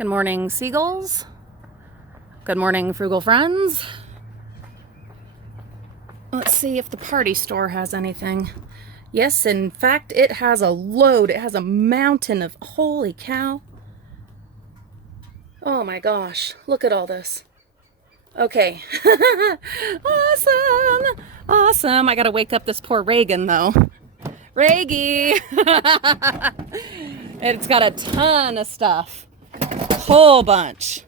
Good morning, seagulls. Good morning, frugal friends. Let's see if the party store has anything. Yes, in fact, it has a load. It has a mountain of, holy cow. Oh my gosh, look at all this. Okay. Awesome. Awesome. I gotta wake up this poor Reagan though. Reggie. It's got a ton of stuff. Whole bunch.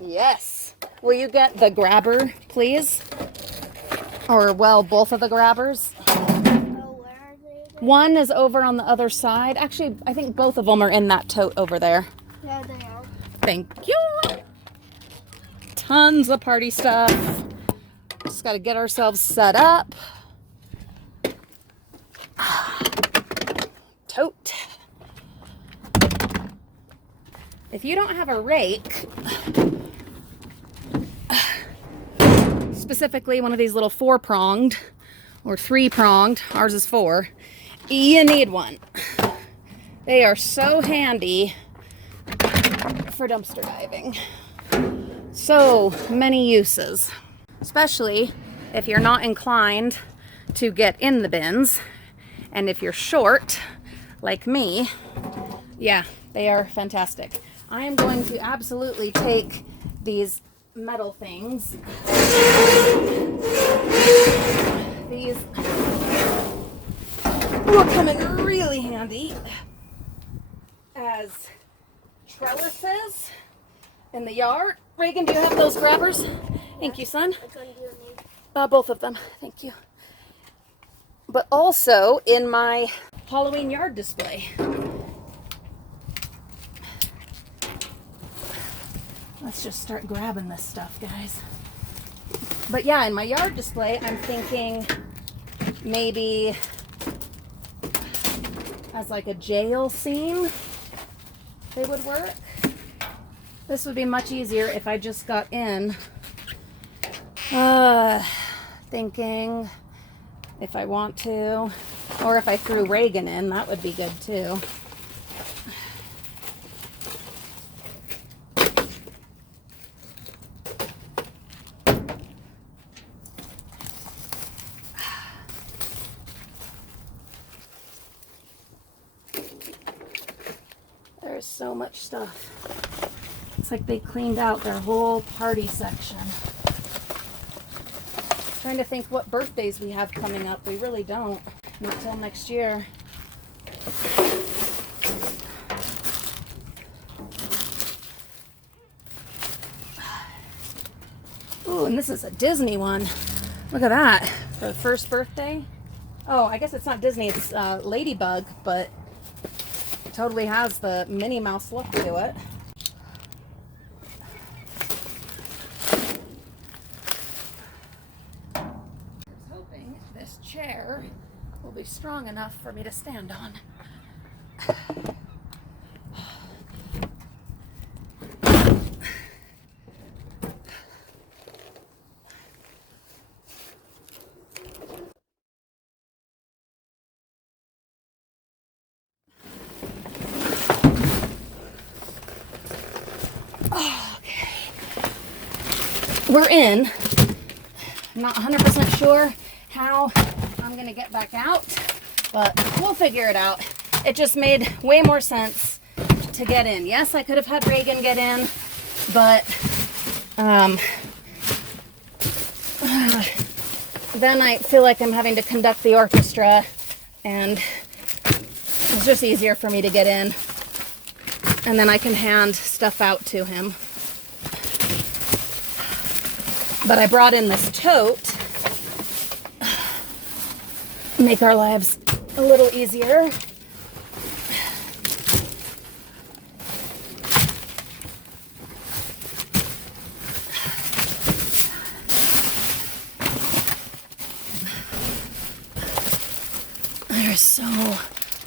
Yes. Will you get the grabber, please? Or, well, both of the grabbers. Oh, where are they? One is over on the other side. Actually, I think both of them are in that tote over there. There they are. Thank you. Tons of party stuff. Just got to get ourselves set up. Tote. If you don't have a rake, specifically one of these little 4-pronged or 3-pronged, ours is 4, you need one. They are so handy for dumpster diving. So many uses, especially if you're not inclined to get in the bins, and if you're short like me. Yeah, they are fantastic. I am going to absolutely take these metal things. These will come in really handy as trellises in the yard. Reagan, do you have those grabbers? Thank you, son. Which one do you need? Both of them. Thank you. But also in my Halloween yard display. Let's just start grabbing this stuff, guys. But yeah, in my yard display, I'm thinking maybe as like a jail scene, they would work. This would be much easier if I just got in. Thinking if I want to, or if I threw Reagan in, that would be good too. There's so much stuff. It's like they cleaned out their whole party section. Trying to think what birthdays we have coming up. We really don't. Not till next year. Ooh, and this is a Disney one. Look at that. For the first birthday. Oh, I guess it's not Disney. It's Ladybug, but it totally has the Minnie Mouse look to it. This chair will be strong enough for me to stand on. Okay. We're in. I'm not 100% sure how I'm gonna get back out, but we'll figure it out. It just made way more sense to get in. Yes, I could have had Reagan get in, but then I feel like I'm having to conduct the orchestra, and it's just easier for me to get in, and then I can hand stuff out to him. But I brought in this tote. Make our lives a little easier. There's so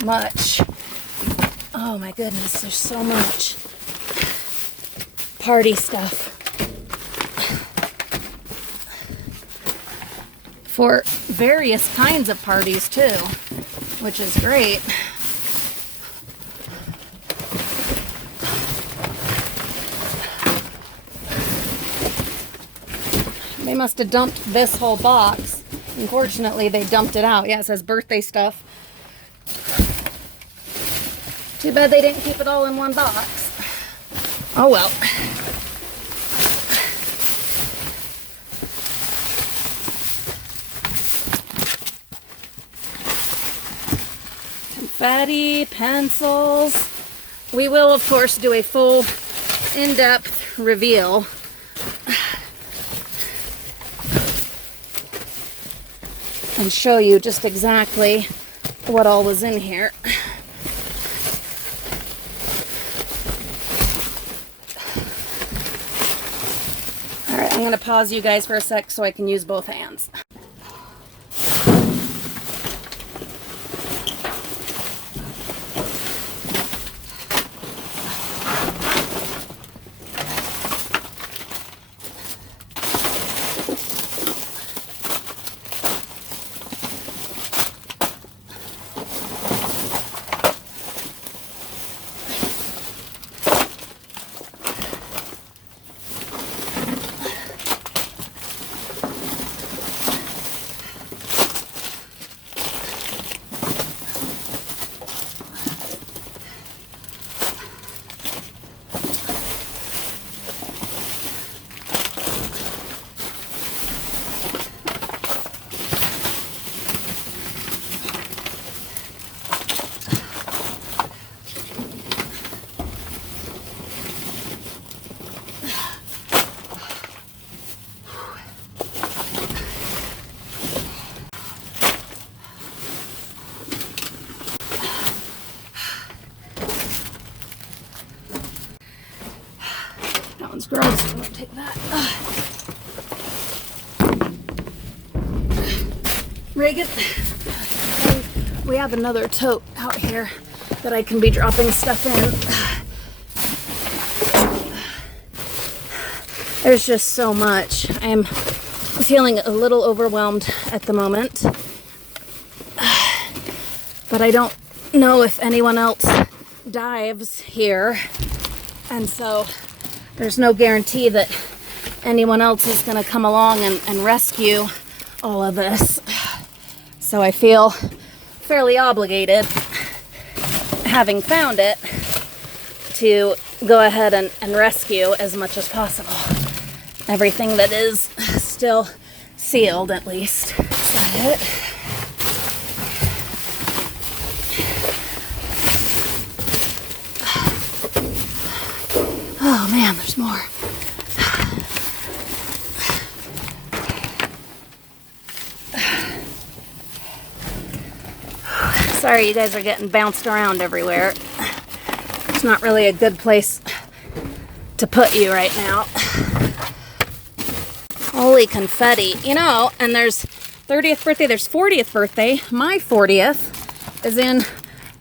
much. Oh my goodness, there's so much party stuff. For various kinds of parties too, which is great. They must have dumped this whole box. Unfortunately, they dumped it out. Yeah, it says birthday stuff. Too bad they didn't keep it all in one box. Oh well. Confetti, pencils. We will, of course, do a full in-depth reveal. And show you just exactly what all was in here. Alright, I'm going to pause you guys for a sec so I can use both hands. Gross. I won't take that. Reagan, we have another tote out here that I can be dropping stuff in. There's just so much. I'm feeling a little overwhelmed at the moment, but I don't know if anyone else dives here, and so there's no guarantee that anyone else is going to come along and rescue all of this. So I feel fairly obligated, having found it, to go ahead and rescue as much as possible. Everything that is still sealed, at least. Is that it? Oh man, there's more. Sorry you guys are getting bounced around everywhere. It's not really a good place to put you right now. Holy confetti. You know, and there's 30th birthday, there's 40th birthday. My 40th is in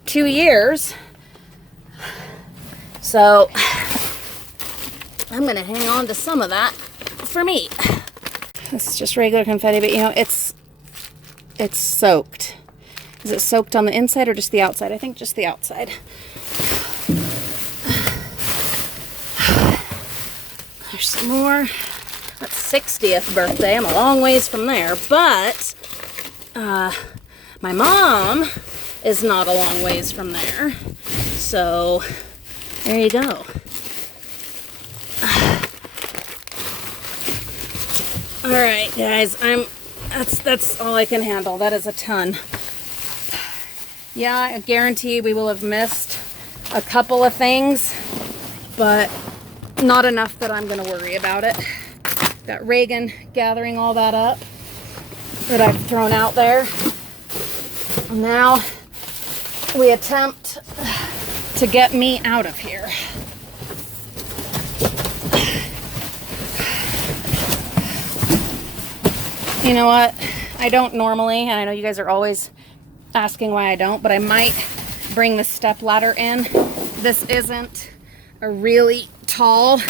2 years. So I'm gonna hang on to some of that for me. This is just regular confetti, but you know, it's soaked. Is it soaked on the inside or just the outside? I think just the outside. There's some more. That's 60th birthday. I'm a long ways from there, but my mom is not a long ways from there. So there you go. All right, guys, that's all I can handle. That is a ton. Yeah, I guarantee we will have missed a couple of things, but not enough that I'm going to worry about it. Got Reagan gathering all that up that I've thrown out there. Now we attempt to get me out of here. You know what? I don't normally, and I know you guys are always asking why I don't, but I might bring the step ladder in. This isn't a really tall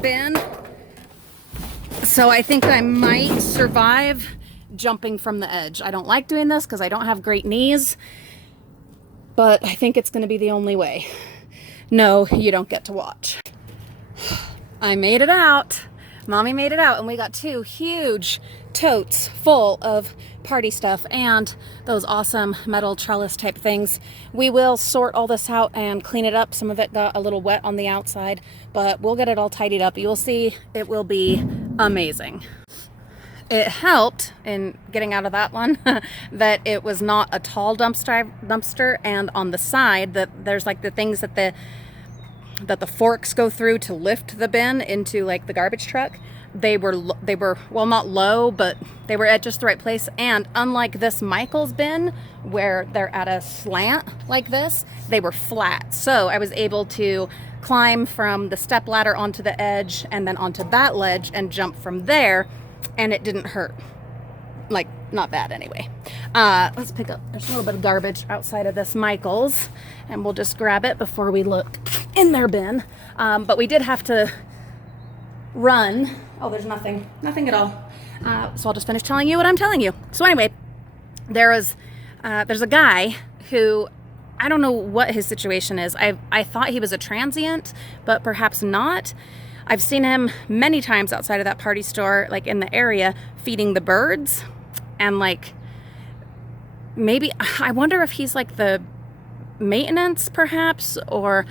bin, so I think I might survive jumping from the edge. I don't like doing this because I don't have great knees, but I think it's going to be the only way. No, you don't get to watch. I made it out. Mommy made it out, and we got 2 huge totes full of party stuff and those awesome metal trellis type things. We will sort all this out and clean it up. Some of it got a little wet on the outside, but we'll get it all tidied up. You'll see it will be amazing. It helped in getting out of that one that it was not a tall dumpster, and on the side that there's like the things that the forks go through to lift the bin into like the garbage truck. They were well, not low, but they were at just the right place. And unlike this Michael's bin where they're at a slant like this, they were flat. So I was able to climb from the step ladder onto the edge and then onto that ledge and jump from there, and it didn't hurt. Like, not bad anyway. Let's pick up, there's a little bit of garbage outside of this Michael's, and we'll just grab it before we look in their bin. But we did have to run. Oh, there's nothing at all. So I'll just finish telling you what I'm telling you. So anyway, there's a guy who, I don't know what his situation is. I thought he was a transient, but perhaps not. I've seen him many times outside of that party store, like in the area, feeding the birds. And like, maybe, I wonder if he's like the maintenance perhaps, or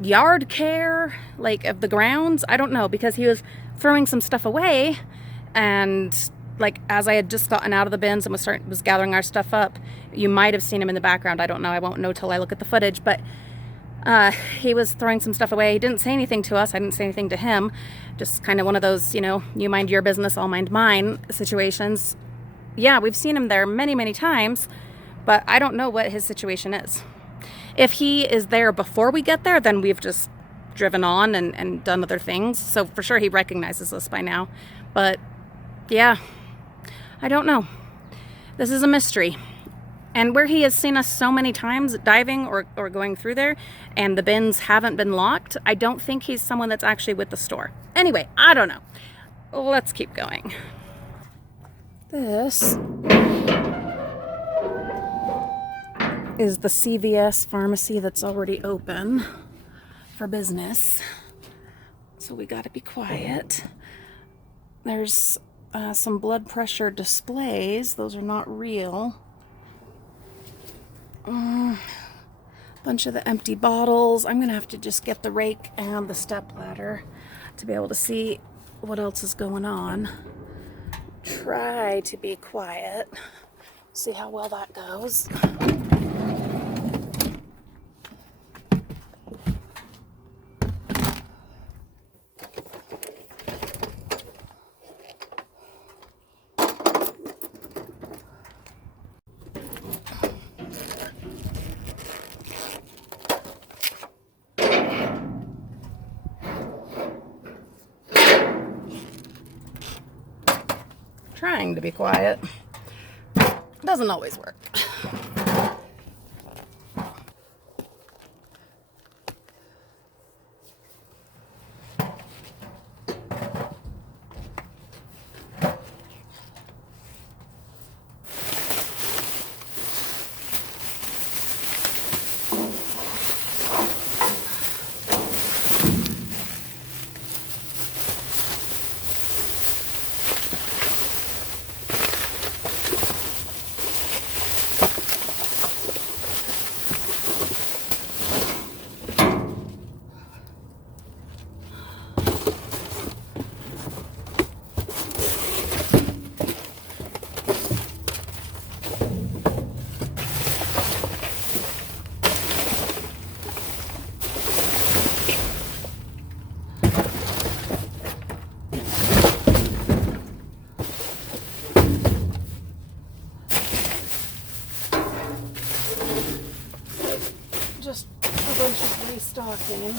yard care, like of the grounds. I don't know, because he was throwing some stuff away, and like as I had just gotten out of the bins and was gathering our stuff up, you might have seen him in the background. I don't know. I won't know till I look at the footage, but he was throwing some stuff away. He didn't say anything to us. I didn't say anything to him. Just kind of one of those, you know, you mind your business, I'll mind mine situations. Yeah, we've seen him there many, many times, but I don't know what his situation is. If he is there before we get there, then we've just driven on and done other things. So for sure he recognizes us by now. But yeah, I don't know. This is a mystery. And where he has seen us so many times diving or going through there, and the bins haven't been locked, I don't think he's someone that's actually with the store. Anyway, I don't know. Let's keep going. This is the CVS pharmacy that's already open for business. So we gotta be quiet. There's some blood pressure displays. Those are not real. Bunch of the empty bottles. I'm gonna have to just get the rake and the step ladder to be able to see what else is going on. Try to be quiet. See how well that goes. Trying to be quiet. Doesn't always work. Just a bunch of restocking.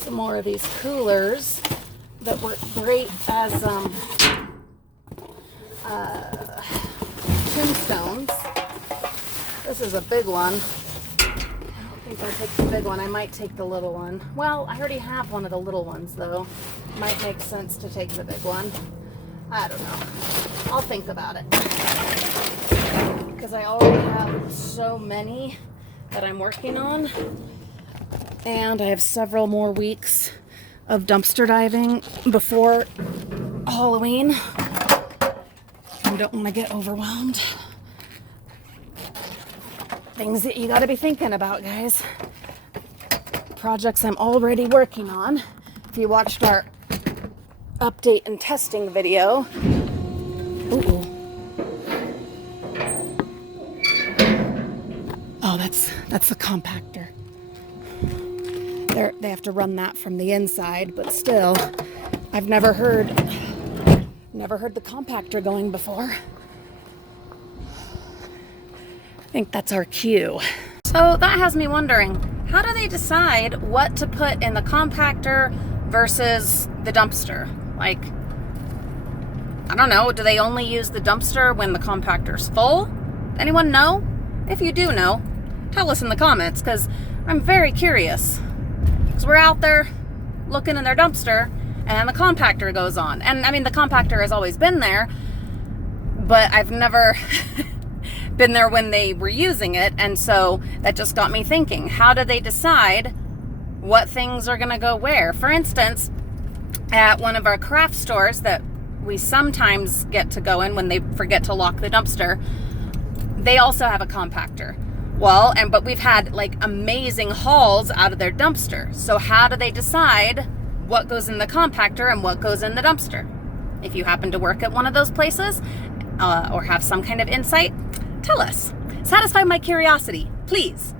Some more of these coolers that work great as tombstones. This is a big one. I think I'll take the big one. I might take the little one. Well, I already have one of the little ones, though. Might make sense to take the big one. I don't know. I'll think about it. Because I already have so many that I'm working on. And I have several more weeks of dumpster diving before Halloween. I don't want to get overwhelmed. Things that you got to be thinking about, guys. Projects I'm already working on. If you watched our update and testing video. Ooh. Oh, that's the compactor. They have to run that from the inside, but still, I've never heard the compactor going before. I think that's our cue. So that has me wondering, how do they decide what to put in the compactor versus the dumpster? Like, I don't know, do they only use the dumpster when the compactor's full? Anyone know? If you do know, tell us in the comments, because I'm very curious. Because we're out there looking in their dumpster, and then the compactor goes on. And I mean, the compactor has always been there, but I've never been there when they were using it. And so that just got me thinking, how do they decide what things are gonna go where? For instance, at one of our craft stores that we sometimes get to go in when they forget to lock the dumpster, they also have a compactor. Well, but we've had like amazing hauls out of their dumpster. So how do they decide what goes in the compactor and what goes in the dumpster? If you happen to work at one of those places or have some kind of insight, tell us. Satisfy my curiosity, please.